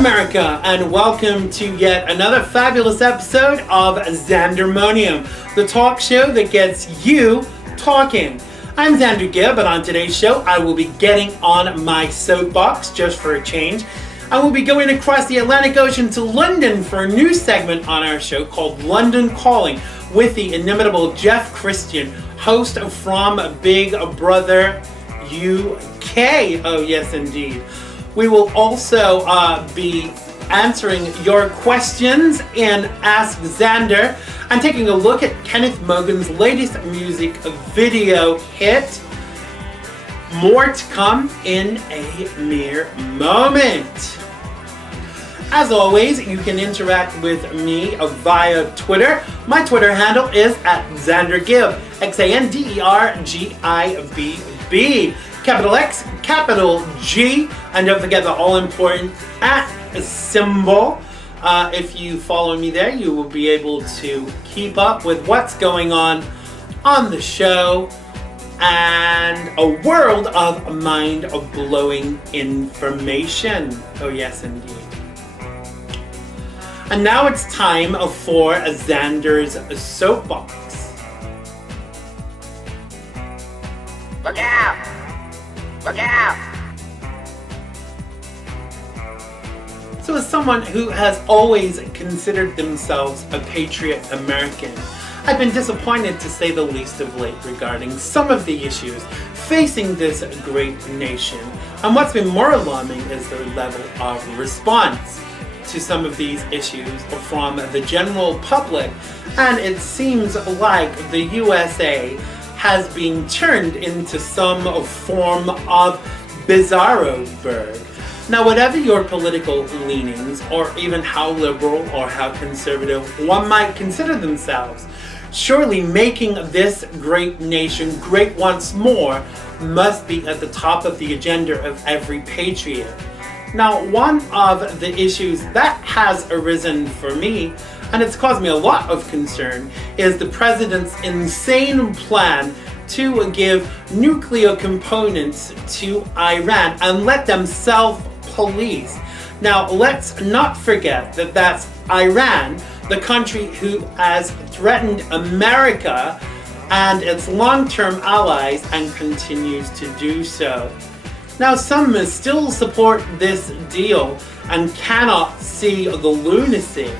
America, and welcome to yet another fabulous episode of Xandermonium, the talk show that gets you talking. I'm Xander Gibb, and on today's show I will be getting on my soapbox just for a change. I will be going across the Atlantic Ocean to London for a new segment on our show called London Calling with the inimitable Kristian, host from Big Brother UK. Oh yes indeed. We will also be answering your questions in Ask Xander and taking a look at Kenyth Mogan's latest music video hit. More to come in a mere moment. As always, you can interact with me via Twitter. My Twitter handle is @XanderGibb, XanderGibb. Capital X, capital G, and don't forget the all-important @ symbol. If you follow me there, you will be able to keep up with what's going on the show and a world of mind-blowing information. Oh yes, indeed. And now it's time for Xander's soapbox. Look out! Look out! So as someone who has always considered themselves a patriot American, I've been disappointed to say the least of late regarding some of the issues facing this great nation. And what's been more alarming is the level of response to some of these issues from the general public. And it seems like the USA has been turned into some form of Bizarroberg. Now, whatever your political leanings, or even how liberal or how conservative one might consider themselves, surely making this great nation great once more must be at the top of the agenda of every patriot. Now, one of the issues that has arisen for me, and it's caused me a lot of concern, is the president's insane plan to give nuclear components to Iran and let them self-police. Now, let's not forget that that's Iran, the country who has threatened America and its long-term allies and continues to do so. Now, some still support this deal and cannot see the lunacy.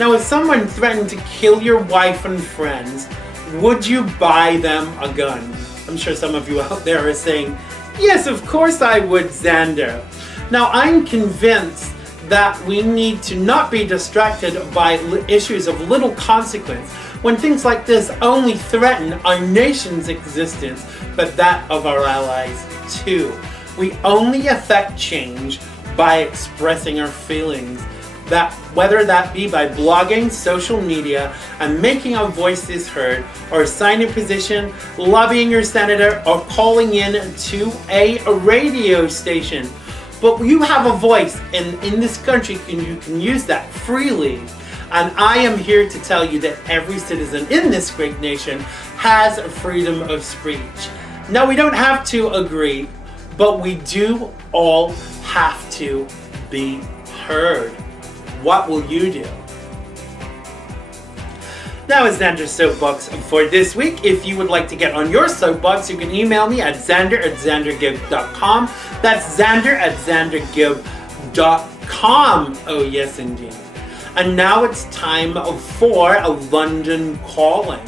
Now, if someone threatened to kill your wife and friends, would you buy them a gun? I'm sure some of you out there are saying, yes, of course I would, Xander. Now, I'm convinced that we need to not be distracted by issues of little consequence when things like this only threaten our nation's existence, but that of our allies too. We only affect change by expressing our feelings, that whether that be by blogging, social media, and making our voices heard, or signing a petition, lobbying your senator, or calling in to a radio station. But you have a voice in this country, and you can use that freely. And I am here to tell you that every citizen in this great nation has freedom of speech. Now, we don't have to agree, but we do all have to be heard. What will you do? That was Xander's soapbox for this week. If you would like to get on your soapbox, you can email me at xander@xandergibb.com. That's xander@xandergibb.com. Oh yes indeed. And now it's time for a London Calling.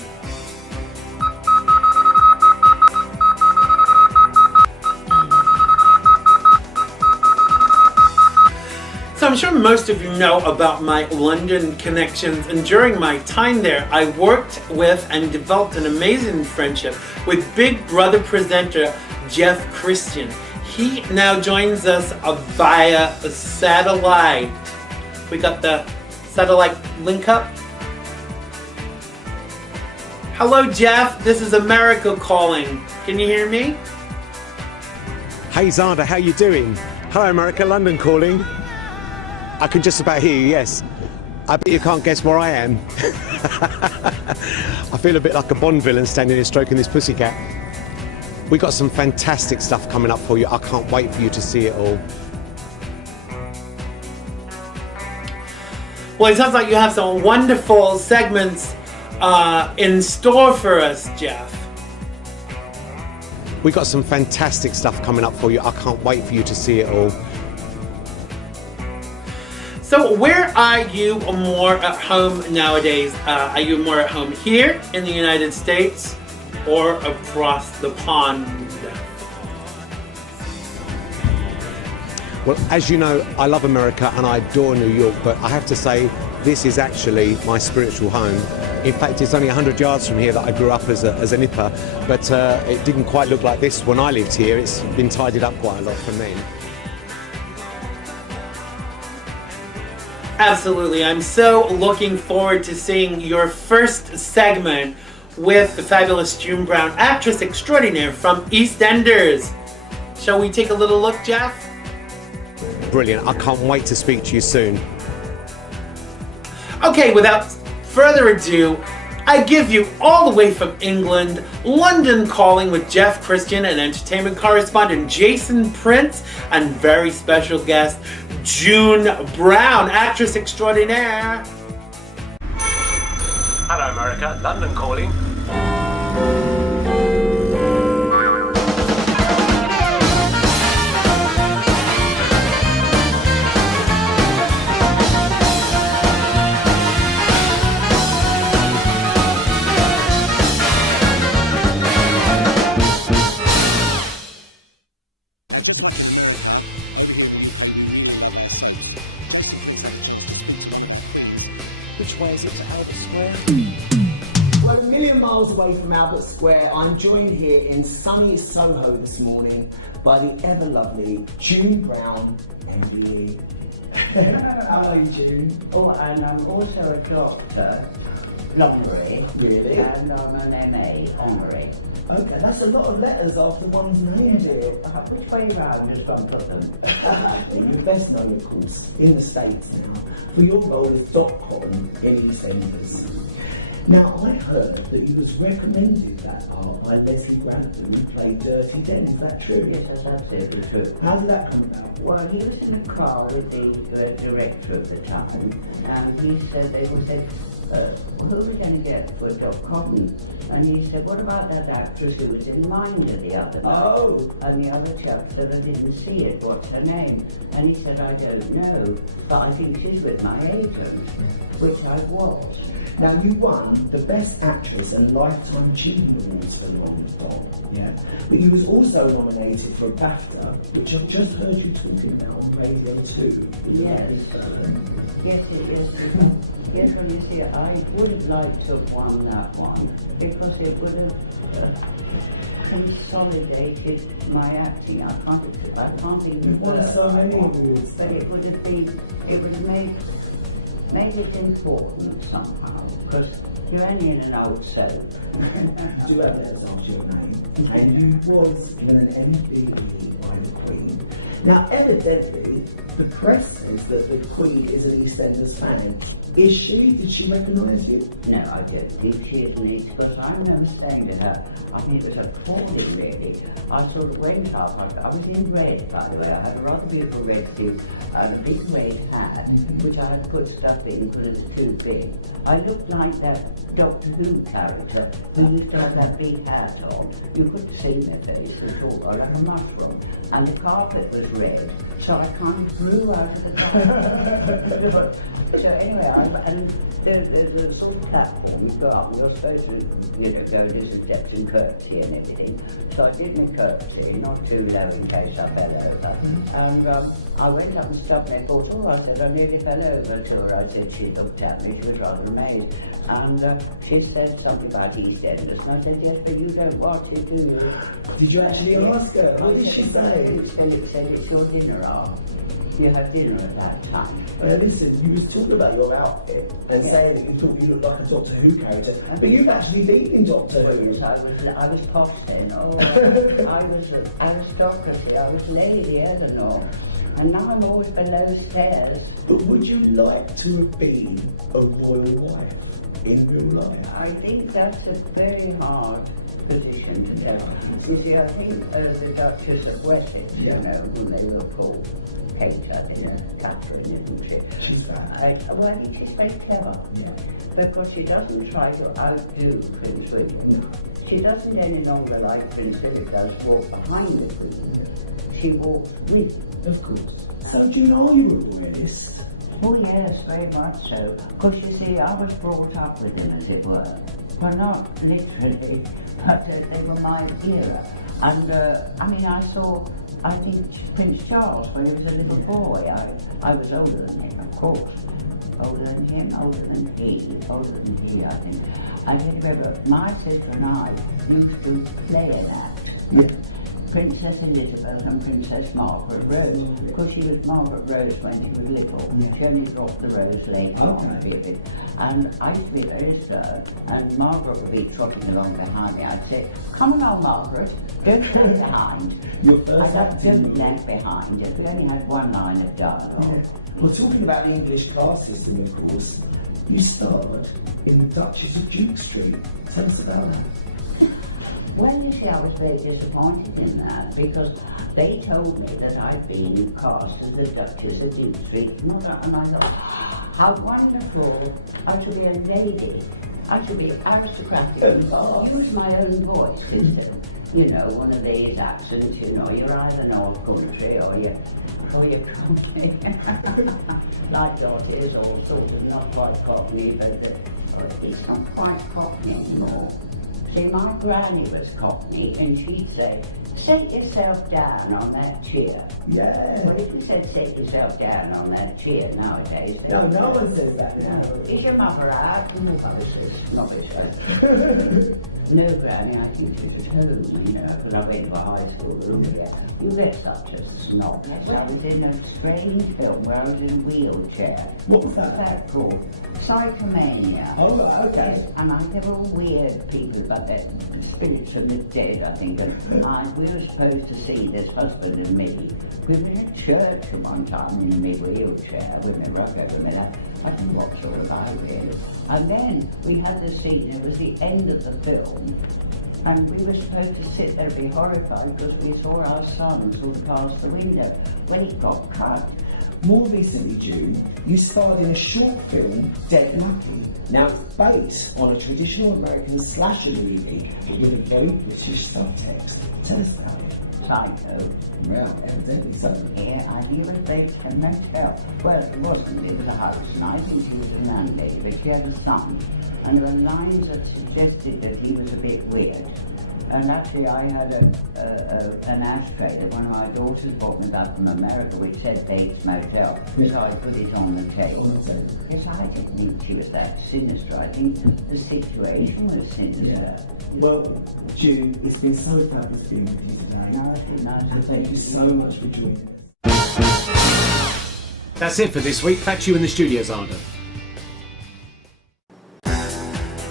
So I'm sure most of you know about my London connections, and during my time there, I worked with and developed an amazing friendship with Big Brother presenter Kristian. He now joins us via satellite. We got the satellite link up. Hello, Jeff. This is America calling. Can you hear me? Hey, Xander, how you doing? Hello, America, London calling. I can just about hear you, yes. I bet you can't guess where I am. I feel a bit like a Bond villain standing here stroking this pussycat. We got some fantastic stuff coming up for you. I can't wait for you to see it all. Well, it sounds like you have some wonderful segments in store for us, Jeff. We've got some fantastic stuff coming up for you. I can't wait for you to see it all. So where are you more at home nowadays? Are you more at home here in the United States or across the pond? Well, as you know, I love America and I adore New York, but I have to say, this is actually my spiritual home. In fact, it's only 100 yards from here that I grew up as a nipper, but it didn't quite look like this when I lived here. It's been tidied up quite a lot from then. Absolutely. I'm so looking forward to seeing your first segment with the fabulous June Brown, actress extraordinaire from EastEnders. Shall we take a little look, Jeff? Brilliant. I can't wait to speak to you soon. Okay, without further ado, I give you all the way from England, London Calling with Jeff, Kristian, and entertainment correspondent Jason Prince, and very special guest June Brown, actress extraordinaire. Hello America, London Calling. Which way is it to Albert Square? Well, a million miles away from Albert Square, I'm joined here in sunny Soho this morning by the ever-lovely June Brown, MBE. Hello, June. Oh, and I'm also a doctor, honorary. Really? And I'm an MA, honorary. Okay, that's a lot of letters after one's name, dear. Which way round just don't put them? You're best known, of course, in the States now, for your role as .com in EastEnders. Now, I heard that you was recommended that part by Leslie Grantham, who played Dirty Den. Is that true? Yes, that's absolutely true. How did that come about? Well, he was in a car with the director at the time, and he said, they would say, who are we going to get for .com? And he said, what about that actress who was in Minder the other night? Oh! And the other chap said, I didn't see it, what's her name? And he said, I don't know, but I think she's with my agent, which I was. Now, you won the Best Actress and Lifetime Achievement Awards for Long Dog, yeah. But you was also nominated for a BAFTA, which I've just heard you talking about on Radio 2. Yes. Yes, yes, well, you see, I wouldn't like to have won that one because it would have consolidated my acting. I can't even. You've won so many awards. But it would have made it important somehow because you're only in an old soap. Do you have that as your name? And you was given an MBE by the Queen. Now, evidently, the press says that the Queen is an EastEnders fan. Is she? Did she recognise you? No, I don't think she is neat because I remember saying to her, I mean, it was appalling really. I sort of went up, I was in red by the way, I had a rather beautiful red suit and a big red hat, which I had put stuff in because it was too big. I looked like that Doctor Who character who used to have that big hat on. You couldn't see their face at all, or like a mushroom. And the carpet was red, so I kind of grew out of the carpet. So anyway, and there's a sort of platform, you go up and you're supposed to, go do some steps and curtsy and everything. So I did my curtsy, not too low in case I fell over. And I went up and stopped and I thought, oh, I said, I nearly fell over to her. I said, she looked at me, she was rather amazed. And she said something about EastEnders, and I said, yes, but you don't watch it, do you? Did you actually ask her? What did she say? It said it's your dinner hour. You had dinner at that time. Listen, you was talking about your outfit and saying that you thought you looked like a Doctor Who character, but you've actually been in Doctor Who. I was posh then. Oh, I was aristocracy. I was Lady Eleanor, and now I'm always below stairs. But would you like to have been a royal wife in real life? I think that's a very hard position to tell. See, I think the Duchess of Wessex, you know, when they were called Kate, I think, Catherine, isn't she? She's Well, I think she's very clever. Yeah. Because she doesn't try to outdo Prince William. She doesn't any longer, like Prince Philip does, walk behind the Queen. She walks with. Of course. So, June, are you a royalist? Oh yes, very much so. Because you see, I was brought up with him, as it were. Well, not literally, but they were my era. And, I think Prince Charles, when he was a little boy, I was older than him, of course. Older than him, older than he, I think. I can remember, my sister and I used to play an act. Yeah. Princess Elizabeth and Princess Margaret Rose, because she was Margaret Rose when she was little. Yeah. She only dropped the rose later on a bit. And I used to be very stern, and Margaret would be trotting along behind me. I'd say, come along, Margaret, don't lag behind. Your first I don't lag behind. We only had one line of dialogue. Yeah. Well, talking about the English caste system, of course, you starred in the Duchess of Duke Street. Tell us about that. Well, you see, I was very disappointed in that because they told me that I'd been cast as the Duchess of Duke Street. And I thought, how wonderful. I should be a lady. I should be aristocratic. Use my own voice, Kristian. You know, one of these accents, you know, you're either North Country or you're Cockney. Like Dottie is all sorts of not quite Cockney, but it's not quite Cockney anymore. See, my granny was Cockney, and she'd say, set yourself down on that chair. Yeah. Well, if you said set yourself down on that chair nowadays... No, no one says that. No. Is your mother out? No, not this. No, Granny, I think she was at home, you know, because I went to a high school room here. You get such a snob. Yes, I was in a strange film where I was in a wheelchair. What was that? What's that called? Psychomania. Oh, right, okay. Yes, and they were weird people, but they're spirits of the dead, I think. And we were supposed to see this husband and me. We were in a church at one time in my wheelchair with my rug over my lap. I don't know what's all about, really. And then we had the scene, it was the end of the film, and we were supposed to sit there and be horrified because we saw our son sort of past the window. Well, it got cut. More recently, June, you starred in a short film, Dead Lucky. Now, it's based on a traditional American slasher movie with a very British subtext. Tell us about it. Psycho. Well, evidently so. Yeah, I knew it they cannot tell. Well, it wasn't. It was a house, and I think she was a landlady, but she had a son. And there were lines that suggested that he was a bit weird. And actually, I had an ashtray that one of my daughters brought me back from America, which said Bates Motel. So I put it on the table. Because I didn't think she was that sinister. I think the situation was sinister. Yeah. Well, June, it's been so fabulous being with you today. No, it's been nice to Thank you so much for joining us. That's it for this week. Back to you in the studio, Xander.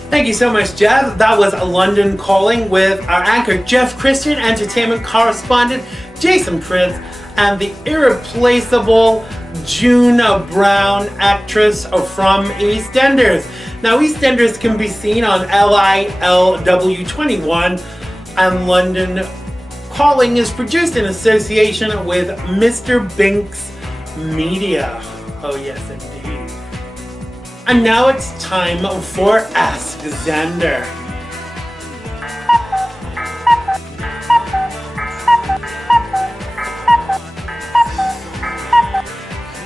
Thank you so much, Jeff. That was London Calling with our anchor, Jeff Kristian, entertainment correspondent, Jason Prince, and the irreplaceable June Brown, actress from EastEnders. Now, EastEnders can be seen on LILW 21, and London Calling is produced in association with Mr. Binks Media. Oh, yes, indeed. And now it's time for Ask Xander.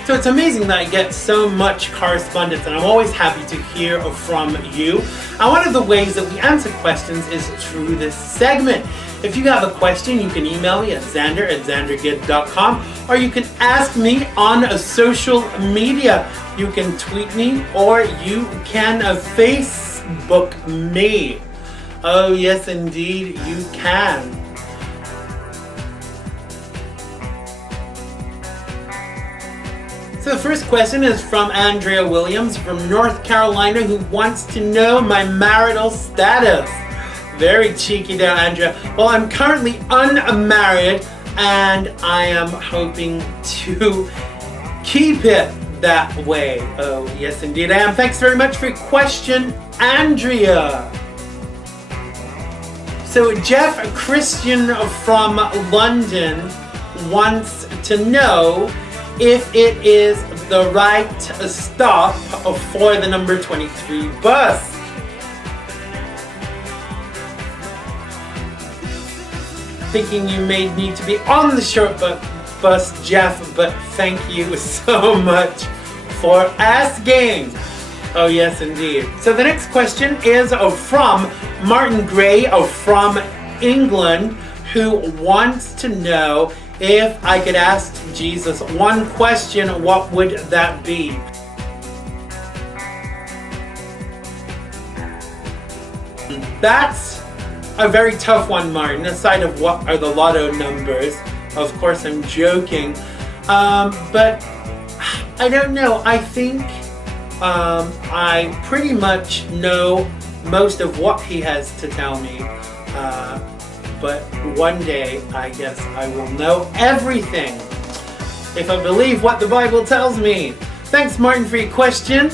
So it's amazing that I get so much correspondence, and I'm always happy to hear from you. And one of the ways that we answer questions is through this segment. If you have a question, you can email me at xander@xandergibb.com, or you can ask me on social media. You can tweet me, or you can Facebook me. Oh yes, indeed, you can. So the first question is from Andrea Williams from North Carolina, who wants to know my marital status. Very cheeky there, Andrea. Well, I'm currently unmarried, and I am hoping to keep it that way. Oh, yes, indeed I am. Thanks very much for your question, Andrea. So Jeff Kristian from London wants to know if it is the right stop for the number 23 bus. Thinking you may need to be on the short bus, Jeff, but thank you so much for asking. Oh yes, indeed. So the next question is from Martin Gray from England, who wants to know if I could ask Jesus one question, what would that be? That's a very tough one, Martin, aside of what are the lotto numbers. Of course, I'm joking. But I don't know. I think I pretty much know most of what he has to tell me. But one day, I guess I will know everything if I believe what the Bible tells me. Thanks, Martin, for your question.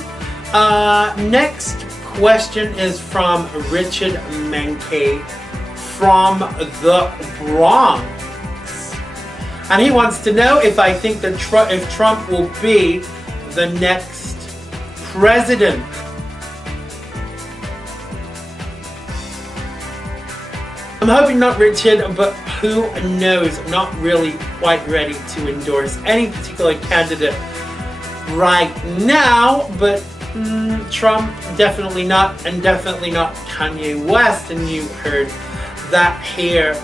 Next question is from Richard Mankey from the Bronx. And he wants to know if I think that if Trump will be the next president. I'm hoping not, Richard, but who knows? I'm not really quite ready to endorse any particular candidate right now, but Trump, definitely not, and definitely not Kanye West, and you heard that here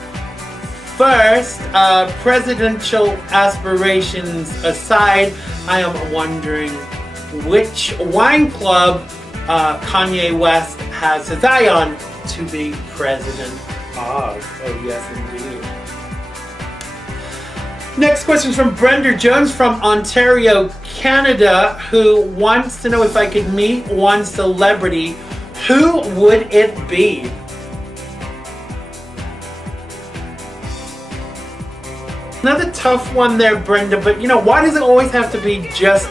first. Presidential aspirations aside, I am wondering which wine club Kanye West has his eye on to be president of. Oh yes, indeed. Next question is from Brenda Jones from Ontario, Canada, who wants to know if I could meet one celebrity, who would it be? Another tough one there, Brenda, but you know, why does it always have to be just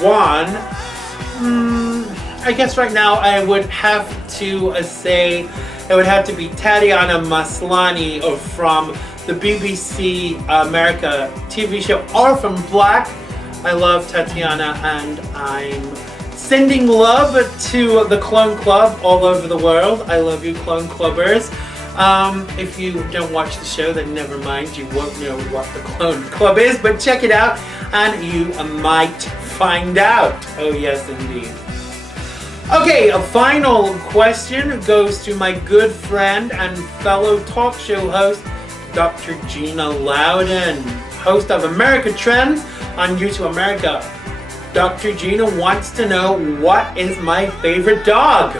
one? I guess right now I would have to say it would have to be Tatiana Maslany from the BBC America TV show, or from Black. I love Tatiana, and I'm sending love to the Clone Club all over the world. I love you, Clone Clubbers. If you don't watch the show, then never mind. You won't know what the Clone Club is, but check it out and you might find out. Oh yes, indeed. Okay, a final question goes to my good friend and fellow talk show host, Dr. Gina Loudon, host of America Trends on YouTube America. Dr. Gina wants to know, what is my favorite dog?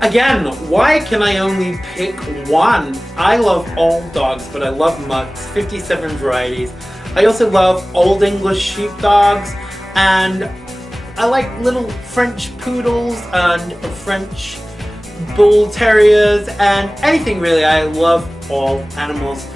Again, why can I only pick one? I love all dogs, but I love mutts, 57 varieties. I also love Old English sheepdogs, and I like little French poodles and French bull terriers and anything really. I love all animals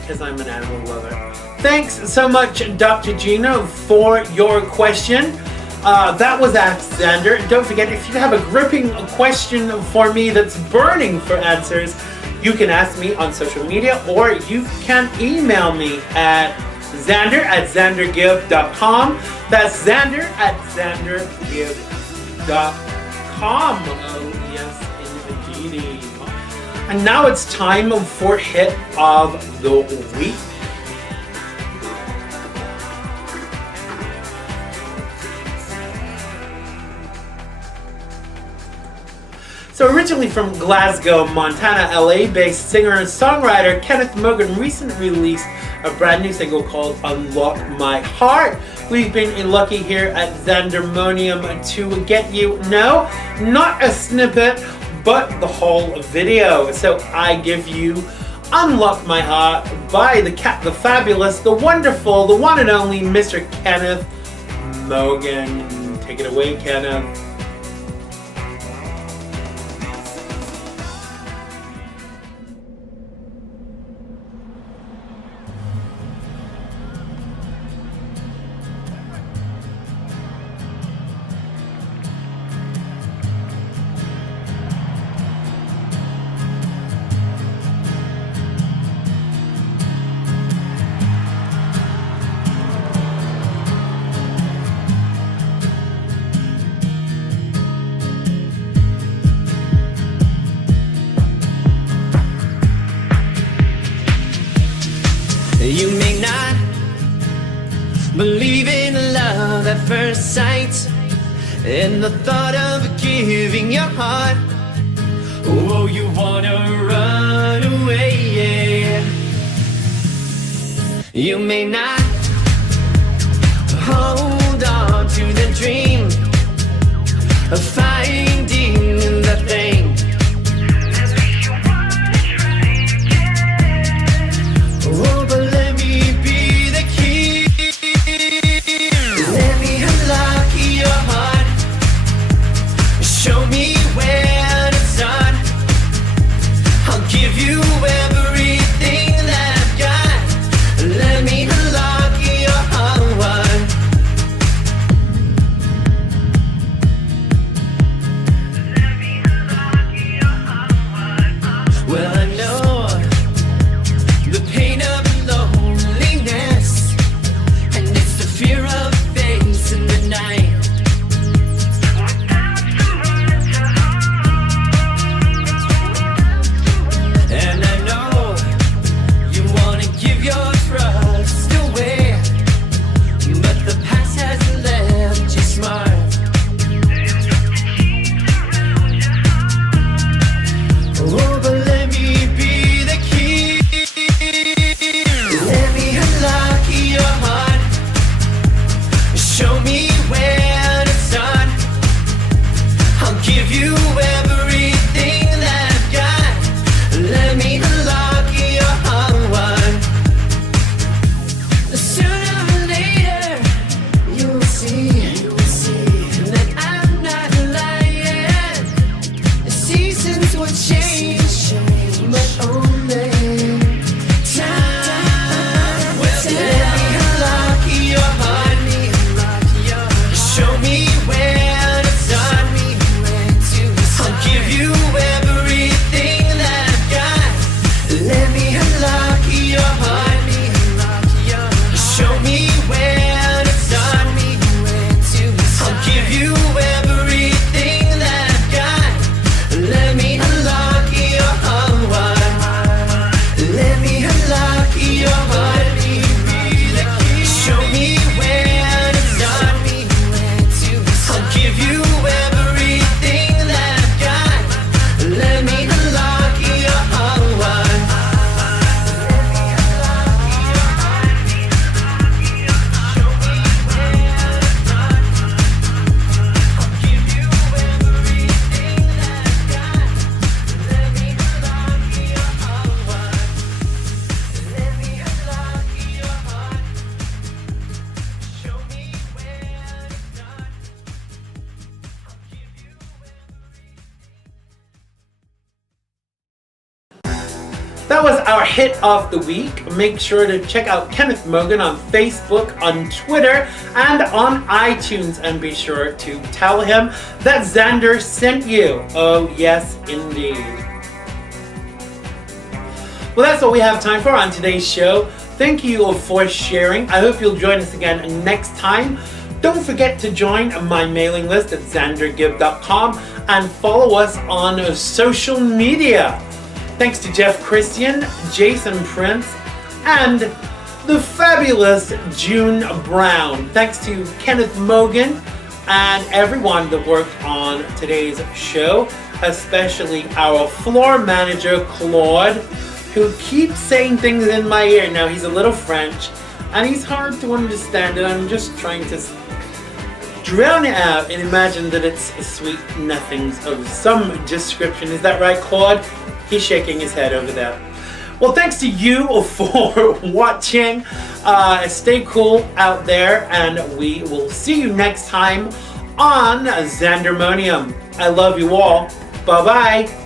because I'm an animal lover. Thanks so much, Dr. Gina, for your question. That was Ask Xander. And don't forget, if you have a gripping question for me that's burning for answers, you can ask me on social media, or you can email me at Xander@XanderGibb.com. That's Xander@XanderGibb.com. Oh yes, indeed. And now it's time for Hit of the Week. So originally from Glasgow, Montana, LA-based singer and songwriter Kenyth Mogan recently released a brand new single called Unlock My Heart. We've been lucky here at Xandermonium to get you, no, not a snippet, but the whole video. So I give you Unlock My Heart by the fabulous, the wonderful, the one and only Mr. Kenyth Mogan. Take it away, Kenyth. You may not believe in love at first sight, and the thought of giving your heart. Oh, you wanna run away. You may not hold on to the dream of finding the thing. Oh, but let me be the key. Let me unlock your heart. Show me where to start. I'll give you everything that I've got. Let me unlock your heart. Well, I know the pain of loneliness, and it's the fear of facing the night. And I know you wanna give your trust away, but the past has left you smart. Oh, but let me be the key. Let me unlock your heart. Show me where to start. I'll give you everything that I've got. Let me unlock your heart. Sooner or later, you'll see that I'm not lying. The seasons will change, but only time. Well, let me unlock your heart. Show me where to start. I'll give you everything that I've got. Let me unlock your heart. Show me where to start. I'll give you everything that I've got. Let me unlock your heart. Let me unlock your heart. Show me where to start. I'll give you everything that I've got. Let me unlock your heart. That was our hit of the week. Make sure to check out Kenyth Mogan on Facebook, on Twitter, and on iTunes. And be sure to tell him that Xander sent you. Oh, yes, indeed. Well, that's all we have time for on today's show. Thank you for sharing. I hope you'll join us again next time. Don't forget to join my mailing list at xandergibb.com and follow us on social media. Thanks to Jeff Kristian, Jason Prince, and the fabulous June Brown. Thanks to Kenyth Mogan and everyone that worked on today's show, especially our floor manager, Claude, who keeps saying things in my ear. Now, he's a little French, and he's hard to understand, and I'm just trying to drown it out and imagine that it's sweet nothings of some description. Is that right, Claude? He's shaking his head over there. Well, thanks to you for watching. Stay cool out there, and we will see you next time on Xandermonium. I love you all. Bye-bye.